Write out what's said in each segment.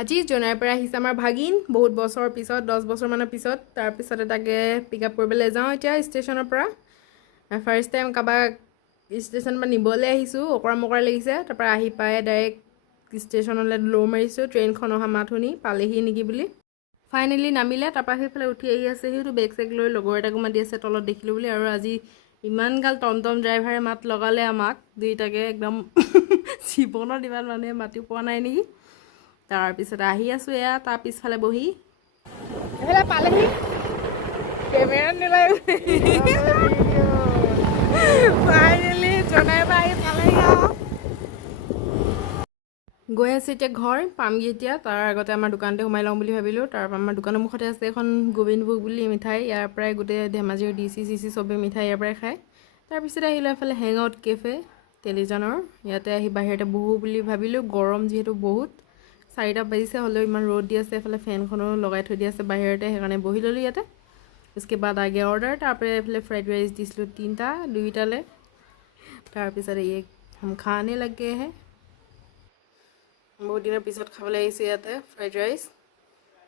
আজি জোনাইৰ পৰা আহিছে আমাৰ ভাগিন বহুত বছৰৰ পিছত 10 বছৰমানৰ পিছত তাৰপিছতে তাকে পিক আপ কৰিবলৈ যাওঁ এতিয়া ষ্টেচনৰ পৰা ফাৰ্ষ্ট টাইম কাবাক ষ্টেচনৰ পৰা নিবলৈ আহিছোঁ অকৰা মকৰা লাগিছে তাৰপৰা আহি পাই ডাইৰেক্ট ষ্টেচনলৈ ল' মাৰিছোঁ ট্ৰেইনখন অহা মাত শুনি পালেহি নেকি বুলি ফাইনেলি নামিলে তাৰপৰা সেইফালে উঠি আহি আছে সিহঁতো বেগ চেগ লৈ লগৰ এটাকো মাতি আছে তলত দেখিলোঁ বুলি আৰু আজি ইমান গাল টমটম ড্ৰাইভাৰে মাত লগালে আমাক দুইটাকে একদম জীৱনত ইমান মানুহে মাতি পোৱা নাই নেকি তাৰপিছত আহি আছোঁ এয়া তাৰ পিছফালে বহি এইফালে পালেহি কেমেৰা নিলাই ফাইনেলি জনাই পৰা আহি পালেহি আৰু গৈ আছোঁ এতিয়া ঘৰ পামগৈ এতিয়া তাৰ আগতে আমাৰ দোকানতে সোমাই লওঁ বুলি ভাবিলোঁ তাৰপৰা আমাৰ দোকানৰ মুখতে আছে এখন গোবিন্দভোগ বুলি মিঠাই ইয়াৰ পৰাই গোটেই ধেমাজিৰ ডিচি চিচি চবেই মিঠাই ইয়াৰ পৰাই খায় তাৰপিছতে আহিলোঁ এফালে হেং আউট কেফে টেলিজনৰ ইয়াতে আহি বাহিৰতে বহোঁ বুলি ভাবিলোঁ গৰম যিহেতু বহুত 4টা বাজিছে হ'লেও ইমান ৰ'দ দি আছে এফালে ফেনখনো লগাই থৈ দি আছে বাহিৰতে সেইকাৰণে বহি ল'লোঁ ইয়াতে उसके बाद आ गया ऑर्डर तारपरे एफाले फ्राइड राइस दिছিলোঁ 3টা 2টালে তাৰপিছত এই हम खाने लग गए हैं बहुत दिনৰ পিছত খাবলৈ আহিছোঁ ইয়াতে ফ্ৰাইড ৰাইচ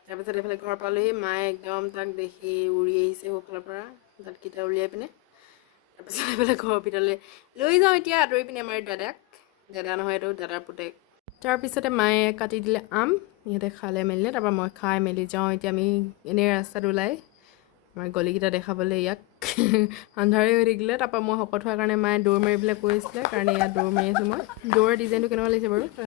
তাৰপিছত এফালে ঘৰ পালোহি মায়ে একদম তাক দেখি উৰি আহিছে হোকলৰ পৰা দাঁতকেইটা উলিয়াই পিনে তাৰপিছত এফালে ঘৰৰ ভিতৰলৈ লৈ যাওঁ এতিয়া আঁতৰি পিনে আমাৰ দাদা নহয় এইটো দাদাৰ পুতেক তাৰপিছতে মায়ে কাটি দিলে আম ইহঁতে খালে মেলিলে তাৰপৰা মই খাই মেলি যাওঁ এতিয়া আমি এনেই ৰাস্তাত ওলাই আমাৰ গলিকেইটা দেখাবলৈ ইয়াক আন্ধাৰে হৈ থাকিলে তাৰপৰা মই শকত হোৱাৰ কাৰণে মায়ে দৌৰ মাৰিবলৈ কৈছিলে কাৰণে ইয়াত দৌৰ মাৰি আছোঁ মই দৌৰৰ ডিজাইনটো কেনেকুৱা লাগিছে বাৰু